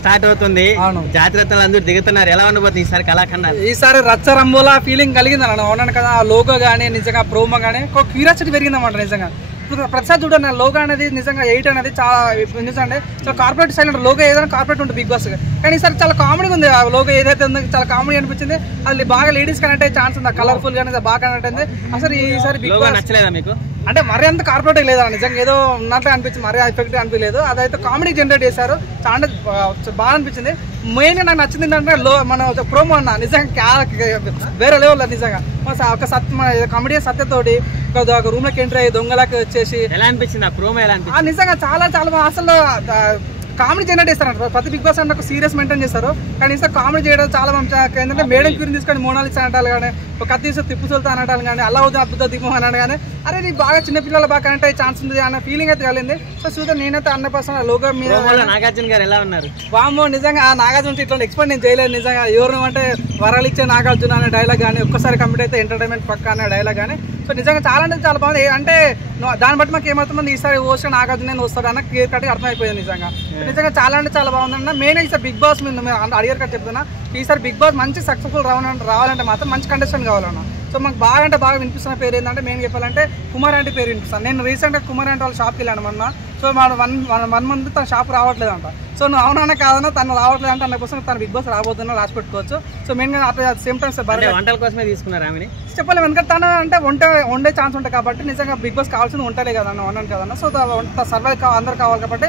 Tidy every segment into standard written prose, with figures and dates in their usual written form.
Start అవుతుంది, జాతరలు అందరూ దిగుతున్నారు. ఎలా ఉండబోతుంది ఈసారి కళాఖండాలు? ఈసారి రచ్చ రంబోలా ఫీలింగ్ కలిగింది అన్న. అవునాను కదా, ఆ లోగో కానీ నిజంగా ప్రోమో కానీ ఒక క్యూరియాసిటీ పెరిగిందన్నమాట. నిజంగా ప్రతిసారి చూడండి లోగో అనేది నిజంగా 8 అనేది చాలా నిజంగా చాలా కార్పొరేట్ స్టైల్ ఉంటుంది. లోగో ఏదైనా కార్పొరేట్ ఉంటుంది బిగ్ బాస్, కానీ ఈసారి చాలా కామెడీగా ఉంది. ఆ లోగో ఏదైతే ఉందో చాలా కామెడీ అనిపించింది. అది బాగా లేడీస్ కనెక్ట్ అయ్యే ఛాన్స్ ఉంది. కలర్ఫుల్ గానీ బాగా కనెక్ట్ అయింది. అసలు ఈసారి బిగ్ బాస్ నచ్చలేదా మీకు? అంటే మరీ అంత కార్పొరేట్ లేదా నిజంగా, ఏదో ఉన్నట్లే అనిపించింది, మరీ ఎఫెక్ట్ అనిపించలేదు. అదైతే కామెడీ జనరేట్ చేశారు, చాలా బాగా అనిపించింది. మెయిన్గా నాకు నచ్చింది ఏంటంటే మన ప్రోమో అన్న నిజంగా వేరే లెవెల్. నిజంగా ఒక కామెడీ సత్యతోటి ఒక రూమ్ లోకి ఎంట్రీ అయ్యి దొంగలకి వచ్చేసి ఎలా అనిపించింది ఆ ప్రోమో? ఎలా అనిపించింది? నిజంగా చాలా చాలా అసలు కామెడీ జనరేట్ చేస్తారంట. ప్రతి బిగ్ బాస్ అంటే ఒక సీరియస్ మెయింటైన్ చేస్తారు, కానీ ఈసారి కామెడీ చేయడం చాలా మంచిగా. ఏంటంటే మేడం క్యూరిని తీసుకొని మోనాలిసా అనటాలు కానీ, ఒక కత్తి తిప్పు సుల్తాన్ అనటాలు కానీ, అలా అవుతుంది అద్భుత దీపం అన్నాడు కానీ, అరే నీకు బాగా చిన్నపిల్లలు బాగా కనెక్ట్ అయ్యే ఛాన్స్ ఉంది అన్న ఫీలింగ్ అయితే కలిగింది. సో చూద్దాం. నేనైతే 100% లోగో మీద నాగార్జున గారు ఎలా ఉన్నారు? వామో నిజంగా ఆ నాగార్జున ఇట్లా ఎక్స్పెక్ట్ నేను చేయలేదు. నిజంగా ఎవరు అంటే వరాలు ఇచ్చే నాగార్జున అనే డైలాగ్ కానీ, ఒక్కసారి కంప్లీట్ అయితే ఎంటర్టైన్మెంట్ పక్క అనే డైలాగ్ కానీ, సో నిజంగా చాలా అంటే చాలా బాగుంది. అంటే దాన్ని బట్టి మాకు ఏమవుతుంది, ఈసారి ఓస్ట్ నాగార్జున వస్తాడు అన్న క్లియర్ కట్గా అర్థమైపోయింది. నిజంగా చాలా అంటే చాలా బాగుందన్న. మెయిన్ ఈసారి బిగ్ బాస్ మీద అడిగారు కదా చెప్తున్నా, ఈసారి బిగ్ బాస్ మంచి సక్సెస్ఫుల్ రావాలంటే మాత్రం మంచి కంటెస్టెంట్ కావాలన్నా. సో మాకు బాగా అంటే బాగా వినిపిస్తున్న పేరు ఏంటంటే మెయిన్ చెప్పాలంటే కుమార్ ఆంటీ పేరు వినిపిస్తాను. నేను రీసెంట్గా కుమార్ ఆంటీ వాళ్ళ షాప్కి వెళ్ళాను మొన్న. సో మన వన్ మంత్ తన షాప్ రావట్లేదు అంట. సో నువ్వు అవునన్నా కాదన్నా తను రావట్లేదు అంటే 100% తన బిగ్ బాస్ రాబోతున్నా రాసి పెట్టుకోవచ్చు. సో మెయిన్గా సేమ్ టైం వంటల కోసమే తీసుకున్నారు ఆమెని చెప్పలేము, ఎందుకంటే తను అంటే వండే ఛాన్స్ ఉంటుంది కాబట్టి. నిజంగా బిగ్ బాస్ కావాల్సింది వంటలే కదన్నా, అవునాను కదన్నా. సో సర్వైవ్ అందరు కావాలి కాబట్టి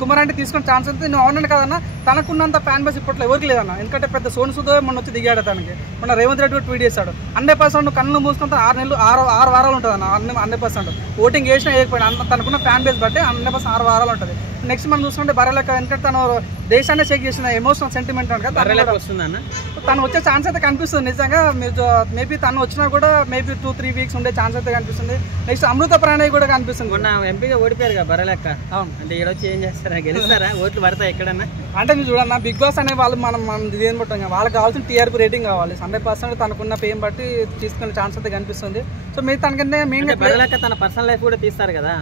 కుమార్ అంటే తీసుకునే ఛాన్స్ ఉంది. నువ్వు అవునాను కదన్నా, తనకున్నంత ఫ్యాన్ బేస్ ఇప్పట్లో ఎవరికి లేదన్నా. ఎందుకంటే పెద్ద సోను సుధో మొన్న వచ్చి దిగాడు తనకి. మొన్న రేవంత్ రెడ్డి ట్వీట్ చేశాడు 100% కళ్ళు మూసుకుంటే 6 వారాలు ఉంటుంది అన్న. 100% ఓటింగ్ వేసినా వేయకపోయినా తనకున్న ఫ్యాన్ బేస్ బట్టి 100% 6 వారాలు ఉంటుంది. నెక్స్ట్ మనం చూసుకుంటే బర్రెలెక్క, ఎందుకంటే తను దేశాన్ని చెక్ చేసిన ఎమోషనల్ సెంటిమెంట్ అంటే తను వచ్చే ఛాన్స్ అయితే కనిపిస్తుంది. నిజంగా మీరు మేబీ తను వచ్చినా కూడా మేబీ 2-3 వీక్స్ ఉండే ఛాన్స్ అయితే కనిపిస్తుంది. నెక్స్ట్ అమృత ప్రాణయ్ కూడా కనిపిస్తుంది. మొన్న ఎంపీగా ఓడిపోయారు కదా బర్రెలెక్క. అవును, అంటే ఈరోజు ఏం చేస్తారా, గెలుస్తారా, ఓట్లు పడతాయి ఎక్కడన్నా? అంటే మీరు చూడన్నా బిగ్ బాస్ అనే వాళ్ళు మనం దేని బట్టి వాళ్ళకి కావాల్సిన టీఆర్పీ రేటింగ్ కావాలి. 100% తనకున్న పేమ్ బట్టి తీసుకునే ఛాన్స్ అయితే కనిపిస్తుంది. సో మీరు తనకంటే మెయిన్ తన పర్సనల్ లైఫ్ కూడా తీస్తారు కదా.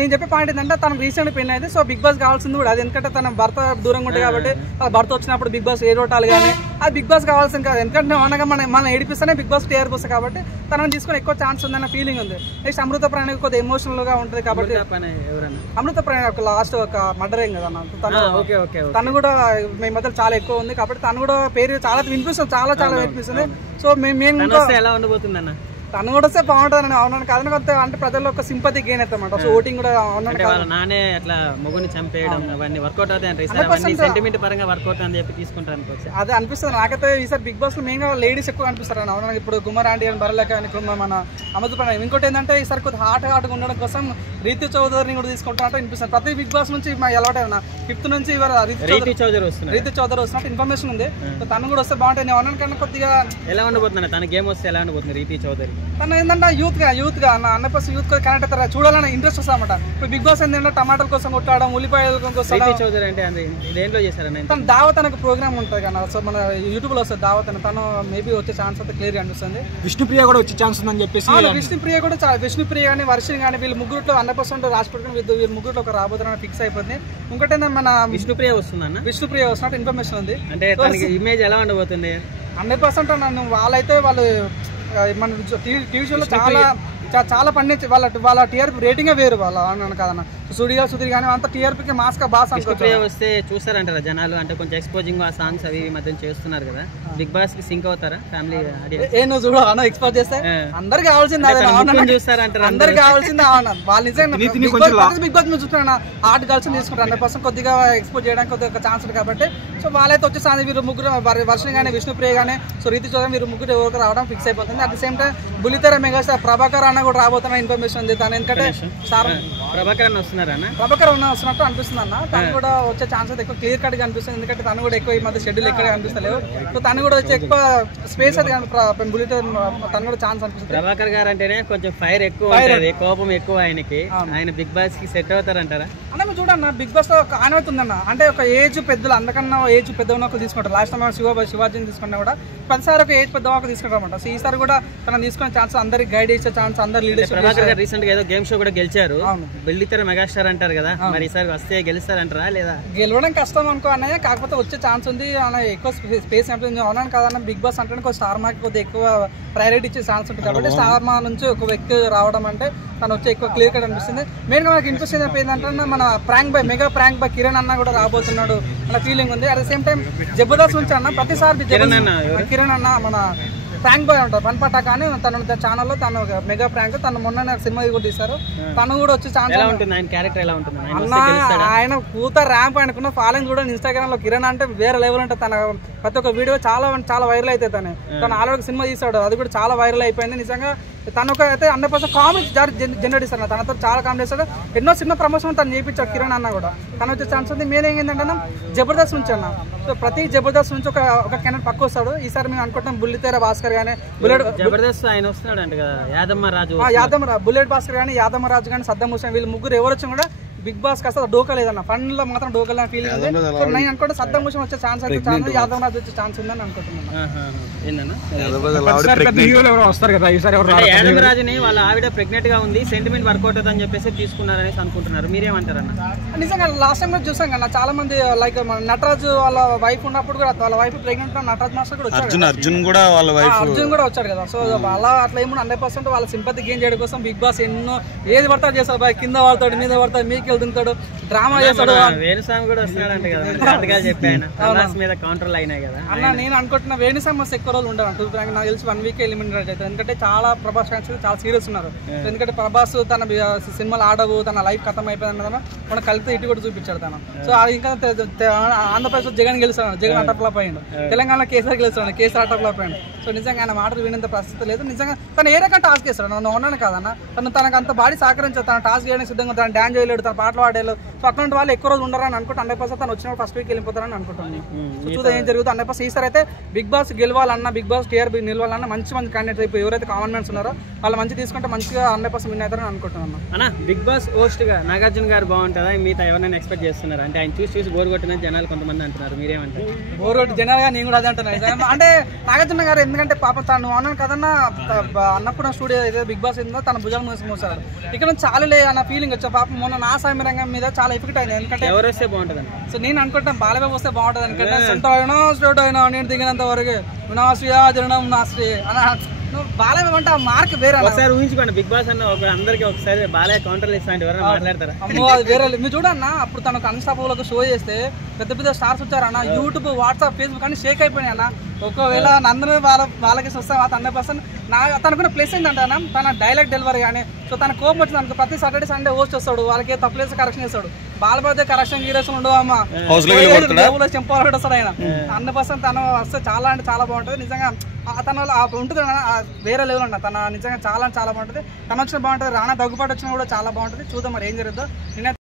నేను చెప్పే పాయింట్ ఏంటంటే తనకు రీసెంట్ పెయిన్ అయితే సో బిగ్ బాస్ కావాల్సింది కూడా అది. ఎందుకంటే తన భర్త దూరంగా ఉంటుంది కాబట్టి భర్త వచ్చినప్పుడు బిగ్ బాస్ ఏడోటాలు కానీ అది బిగ్ బాస్ కావాల్సింది కాదు. ఎందుకంటే అనగా మనం ఏడిపిస్తేనే బిగ్ బాస్ టీఆర్పీ వస్తుంది కాబట్టి తనని తీసుకుని ఎక్కువ ఛాన్స్ ఉందన్న ఫీలింగ్ ఉంది. నెక్స్ట్ అమృత ప్రాణి కొద్దిగా ఎమోషనల్ గా ఉంటుంది కాబట్టి అమృత ప్రాణి ఒక లాస్ట్ ఒక మర్డర్ ఏం కదా తను కూడా మీ మధ్య చాలా ఎక్కువ ఉంది కాబట్టి తను కూడా పేరు చాలా వినిపిస్తుంది, చాలా చాలా వినిపిస్తుంది. సో మేము ఎలా ఉండబోతుంది అన్న? తను కూడా వస్తే బాగుంటుంది. అవునాను కాదని కొత్త అంటే ప్రజల్లో ఒక సింపతి గెయిన్ అవుతామాట. సో ఓటింగ్ కూడా నానే అట్లా మొగుని చంపేయడం అవన్నీ వర్కౌట్ అవుతాయి సెంటిమెంట్ పరంగా వర్కౌట్ అని చెప్పి తీసుకుంటాను. అదే అనిపిస్తుంది నాకైతే ఈసారి బిగ్ బాస్ లో మెయిన్ గా లేడీస్ ఎక్కువ అనిపిస్తారు. అవునా ఇప్పుడు కుమార్ ఆంటీ అని బర్రెలెక్క అని మన అమృత ప్రాణి. ఇంకోటి ఏంటంటే ఈసారి కొద్దిగా హాట్గా ఉండడం కోసం రీతి చౌదరిని కూడా తీసుకుంటున్నట్టు అనిపిస్తుంది. ప్రతి బిగ్ బాస్ నుంచి అలవాటైనా 5th నుంచి రీతి చౌదరి వస్తున్నట్టు ఇన్ఫర్మేషన్ ఉంది. తను కూడా వస్తే బాగుంటుంది. అవునా కన్నా కొద్దిగా ఎలా ఉండబోతుంది తన గేమ్ వస్తే ఎలా ఉండబోతుంది రీతి చౌదరి? తను ఏంటంటే యూత్ గా 100% యూత్ కనెక్ట్ అవుతారా చూడాలని ఇంట్రెస్ట్ వస్తుంది అనమాట. ఇప్పుడు బిగ్ బాస్ ఏంటంటే టమాటాల కోసం కొట్టడం, ఉల్లిపాయల కోసం. తన దావత్ అనే ప్రోగ్రామ్ ఉంటుంది కదా, సో మన యూట్యూబ్ లో వస్తుంది దావత్ అని. తను మేబీ వచ్చే ఛాన్స్ అయితే క్లియర్ అనిపిస్తుంది. విష్ణుప్రియ కూడా వచ్చే ఛాన్స్ ఉందని చెప్పేసి విష్ణుప్రియ కూడా విష్ణుప్రియ కానీ వర్షిని కానీ వీళ్ళు ముగ్గురులో 100% రాసి పెట్టుకుని వీళ్ళు ముగ్గురులో ఒక రాబోతున్న ఫిక్స్ అయిపోయింది. ఇంకోటి ఏంటంటే మన విష్ణుప్రియ వస్తున్నట్టు ఇన్ఫర్మేషన్ ఉంది. అంటే ఇమేజ్ ఎలా ఉండబోతుంది? 100% నన్ను వాళ్ళు మన టీవీ షోలో చాలా పండించి వాళ్ళ టీఆర్పీ రేటింగే వేరు వాళ్ళ అన్నాను కదన్న. సుధీర్ కానీ అంత టీఆర్పీకి మాస్క్ బాస్ వస్తే చూస్తారంటారా జనాలు? అంటే కొంచెం ఎక్స్పోజింగ్ ఆ సాంగ్స్ అవి మధ్య చేస్తున్నారు కదా, బిగ్ బాస్ కి సింక్ అవుతారా ఫ్యామిలీ? నువ్వు చూడ అన్న ఎక్స్పోజ్ చేస్తే అందరికి కావాల్సింది చూస్తారంటారు, అందరికి కావాల్సింది వాళ్ళు నిజంగా బిగ్ బాస్ మీద చూస్తున్నా ఆర్ట్ కలిసి తీసుకుంటారు. 100% కొద్దిగా ఎక్స్పోజ్ చేయడానికి కొద్దిగా ఛాన్స్ ఉంది కాబట్టి. సో వాళ్ళైతే వచ్చేసారి వీరు ముగ్గురు వర్షిని కానీ విష్ణుప్రియ కానీ సో రీతి చౌదరి వీరు ముగ్గురు ఎవరికి రావడం ఫిక్స్ అయిపోతుంది. అట్ ది సేమ్ టైం బుల్లితెర మెగాస్టార్ ప్రభాకర్ అన్న కూడా రాబోతున్న ఇన్ఫర్మేషన్ ఉంది. తను ఎందుకంటే ప్రభాకర్ వస్తున్నట్టు అనిపిస్తుంది అన్న. తను కూడా వచ్చే ఛాన్స్ అయితే ఎక్కువ క్లియర్ కట్ గా అనిపిస్తుంది. ఎందుకంటే తను కూడా ఎక్కువ ఈ మధ్య షెడ్యూల్ ఎక్కడ కనిపిస్తలేవు. సో తను కూడా వచ్చి ఎక్కువ స్పేస్ అది బుల్లితెర తను కూడా ఛాన్స్ అనిపిస్తుంది. ప్రభాకర్ గారు అంటేనే కొంచెం ఫైర్ ఎక్కువ, కోపం ఎక్కువ ఆయనకి. ఆయన బిగ్ బాస్ కి సెట్ అవుతారంటారా? అన్న మీరు చూడన్న బిగ్ బాస్ లో ఒక ఆనవుతుందన్న. అంటే ఒక ఏజ్ పెద్దలు అందకన్నా ఏజ్ పెద్ద ఉన్న తీసుకుంటారు. లాస్ట్ టైం శివాజీని తీసుకున్నా కూడా ప్రతిసారి ఒక ఏజ్ పెద్ద తీసుకుంటారు అనమాట. సో ఈసారి కూడా తన తీసుకునే ఛాన్స్, అందరికి గైడ్ చేసే ఛాన్స్, అందరు లీడర్షిప్. ప్రభాకర్ గారు రీసెంట్ గా ఏదో గేమ్ షో కూడా గెలిచారు, అవును. బెల్లితెర మెగాస్టార్ అంటారు కదా, మరి ఈసారి వస్తే గెలుస్తారంటారా లేదా? గెలవడం కష్టం అనుకో అన్నయ్య, కాకపోతే వచ్చే ఛాన్స్ ఉంది అన్న. ఎక్కువ స్పేస్ అవునాను కదన్న, బిగ్ బాస్ అంటే కొంచెం స్టార్ మార్క్ కొద్దిగా ఎక్కువ ప్రయారిటీ ఇచ్చే ఛాన్స్ ఉంటుంది కాబట్టి స్టార్ మా నుంచి ఒక వ్యక్తి రావడం అంటే తను వచ్చి ఎక్కువ క్లియర్ కట్ అనిపిస్తుంది. మెయిన్గా మనకి ఇంట్రెస్ట్ ఏంటంటే మన మెగా ప్రాంక్ బై కిరణ్ అన్న కూడా రాబోతున్నాడు అన్న ఫీలింగ్ ఉంది. At the same time Jabardasth నుంచి అన్న ప్రతిసారి కిరణ్ అన్న మన ప్రాంక్ బాయ్ ఉంటారు పన్పట్ట, కానీ తన ఛానల్లో తను మెగా ప్రాంక్, తను మొన్న సినిమా కూడా తీశారు, తను కూడా వచ్చి ఛాన్స్. అన్న ఆయన పూత ర్యాంప్ అనుకున్న ఫాలోయింగ్ కూడా ఇన్స్టాగ్రామ్ లో కిరణ్ అంటే వేరే లెవెల్ ఉంటుంది. తన ప్రతి ఒక్క వీడియో చాలా వైరల్ అయితే తను ఆల్రెడీ సినిమా తీసాడు, అది కూడా చాలా వైరల్ అయిపోయింది. నిజంగా తను ఒక అయితే 100% కామెడీ జనరేట్ ఇస్తాడు, తనతో చాలా కామెడీ చేస్తాడు. ఎన్నో సినిమా ప్రమోషన్ తను చేయించాడు కిరణ్ అన్న కూడా, తను వచ్చే ఛాన్స్ ఉంది. మెయిన్ ఏంటంటే జబర్దస్త్ నుంచి అన్న, సో ప్రతి జబర్దస్త్ నుంచి ఒక క్యాండిడేట్ పక్క వస్తాడు. ఈసారి మేము అనుకుంటాం బుల్లితెర భాస్కర్ గానీ, జబర్దస్త్ ఆయన వస్తున్నాడు అంటే కదా, బుల్లెట్ భాస్కర్ కానీ, యాదమ్మ రాజు కానీ, సద్దం హుసేన్, వీళ్ళు ముగ్గురు ఎవరు వచ్చి కూడా బిగ్ బాస్ కాస్త డోకా లేదన్న, ఫండ్ లో మాత్రం డోకా లేని ఫీలింగ్ ఉంది. సో నేను అనుకుంటే సద్దం హుసేన్ వచ్చే ఛాన్స్ అయితే ఛాన్స్, యాదవ్ రాజు వచ్చే ఛాన్స్ ఉందని అనుకుంటున్నాను. యాదవ్ రాజుని వాళ్ళ ఆవిడ ప్రెగ్నెంట్ గా ఉంది, సెంటిమెంట్ వర్కౌట్ అని చెప్పేసి తీసుకున్నారని అనుకుంటున్నారు, మీరేమంటారన్న? నిజంగా లాస్ట్ టైం చూసాం కదా చాలా మంది, లైక్ మన నటరాజు వాళ్ళ వైఫ్ ఉన్నప్పుడు కూడా వాళ్ళ వైఫ్ ప్రెగ్నెంట్, నటరాజ్ మాస్టర్ కూడా వచ్చాడు, అర్జున్ కూడా వచ్చాడు కదా. సో అలా అట్లా ఏమో 100% వాళ్ళ సింపతి గెయిన్ చేయడం కోసం బిగ్ బాస్ ఎన్నో ఏది పడతాడు చేస్తారు, బాయ్ కింద వాడతాడు, మీద పడతాడు, మీకు వెళ్తుంటాడు, డ్రామా చేస్తాడు. వేణుస్వామి కూడా వస్తున్నాడు కదా, మీద కౌంటర్లు అయినాయి కదా అన్న. నేను అనుకుంటున్నా వేణుస్వామి వస్తే ఎక్కువ రోజులు ఉంటాను, నాకు తెలిసి 1 వీక్ ఎలిమినేట్ అవుతుంది. ఎందుకంటే చాలా ప్రభాస్ ఫ్యాన్స్ చాలా సీరియస్ ఉన్నారు. ఎందుకంటే ప్రభాస్ తన సినిమాలు ఆడవు, తన లైఫ్ ఖతం అయిపోయింది కదా, మన కలిసి ఇటు కూడా చూపించాడు తను. సో అది ఇంకా ఆంధ్రప్రదేశ్ జగన్ గెలుస్తాడు, జగన్ అటర్ఫ్లాప్ అయ్యాడు, తెలంగాణలో కేసీఆర్ గెలుస్తాడు, కేసీఆర్ అటర్ఫ్లాప్ అయ్యాడు. సో నిజంగా ఆయన మాటలు వినేంత పరిస్థితి లేదు. నిజంగా తను ఏ రకం టాస్క్ చేస్తాడు, నన్ను ఉన్నాను కాదన్న, తనకు అంత బాడీ సహకరించాడు, తన టాస్క్ చేయడానికి సిద్ధంగా, తను డాన్స్ చేయలేడు, తన పాటలు పాడేలు. సో అట్లాంటి వాళ్ళు ఎక్కువ రోజు ఉండరని అనుకుంటే 100% తను వచ్చినప్పుడు ఫస్ట్ వీక్ వెళ్ళిపోతారని అనుకుంటాను. సో చూద్దాం ఏం జరుగుతుంది. 100% ఈసారి అయితే బిగ్ బాస్ గెలవాలన్నా, బిగ్ బాస్ టీఆర్బీ నిలవాలన్నా మంచి క్యాండిడేట్స్ ఇప్పుడు ఎవరైతే కామన్ మ్యాన్స్ ఉన్నారో వాళ్ళు మంచి తీసుకుంటే మంచిగా 100% విన్ అవుతారని అనుకుంటున్నాను. అన్న బిగ్ బాస్ హోస్ట్ గా నాగార్జున గారు బాగుంటుందా, మిగతా ఎవరైనా ఎక్స్పెక్ట్ చేస్తున్నారు? అంటే ఆయన చూసి బోర్ కొట్టిన జనాలు కొంతమంది అంటున్నారు, మీరేమంటారు? బోర్ కొట్టి జనాలుగా నేను కూడా అదే అంటున్నాను. అంటే నాగార్జున గారు ఎందుకంటే పాప తను అన్నాను కదన్నా, అన్నపూర్ణ స్టూడియో ఏదైతే బిగ్ బాస్ ఏందో తన భుజాలు మోసాడు, ఇక్కడ నుంచి చాలులే అన్న ఫీలింగ్ వచ్చా. పాప మొన్న నా సామి రంగం మీద చాలా ఎఫెక్ట్ అయింది. ఎందుకంటే ఎవరు వస్తే బాగుంటుంది? సో నేను అనుకుంటాను బాలబాబు వస్తే బాగుంటుంది. ఎందుకంటే స్టేట్ అయినా నేను దిగినంత వరకు వినాశ్రీయా జనం నాశ్రీ అని బాలయ్య అంటే ఆ మార్క్ వేరే. ఒకసారి ఊహించుకోండి, బిగ్ బాస్ అన్న అందరికి ఒకసారి బాలయ్య కౌంటర్లు ఇస్తాంటి ఎవరైనా మాట్లాడతారా? అమ్మో అది వేరే. మీరు చూడన్నా అప్పుడు తనకు అన్స్టాపబుల్ షో చేస్తే పెద్ద స్టార్స్ వచ్చారన్న, యూట్యూబ్, వాట్సాప్, ఫేస్బుక్ అన్ని షేక్ అయిపోయినాయి అన్న. ఒకవేళ అందరూ వాళ్ళకి వస్తే 100% తనకున్న ప్లేస్ ఏంటంటే అన్న, తన డైలాగ్ డెలివరీ కానీ. సో తన కోపం వచ్చింది అనుకో, ప్రతి సాటర్డే సండే హోస్ట్ వస్తాడు, వాళ్ళకి తప్పులేసి కరెక్షన్ చేస్తాడు. బాలబాబు కరెక్షన్ గీరేషన్ ఉండవు అమ్మ, చెంపాలు వస్తాడు ఆయన. 100% తను వస్తే చాలా అంటే చాలా బాగుంటుంది. నిజంగా తన ఉంటుంది వేరే లెవెల్ అన్న, తన నిజంగా చాలా బాగుంటుంది. తను వచ్చిన బాగుంటుంది, రానా దగ్గుపాటు వచ్చినా కూడా చాలా బాగుంటుంది. చూద్దాం మరి ఏం జరుగుతుందో.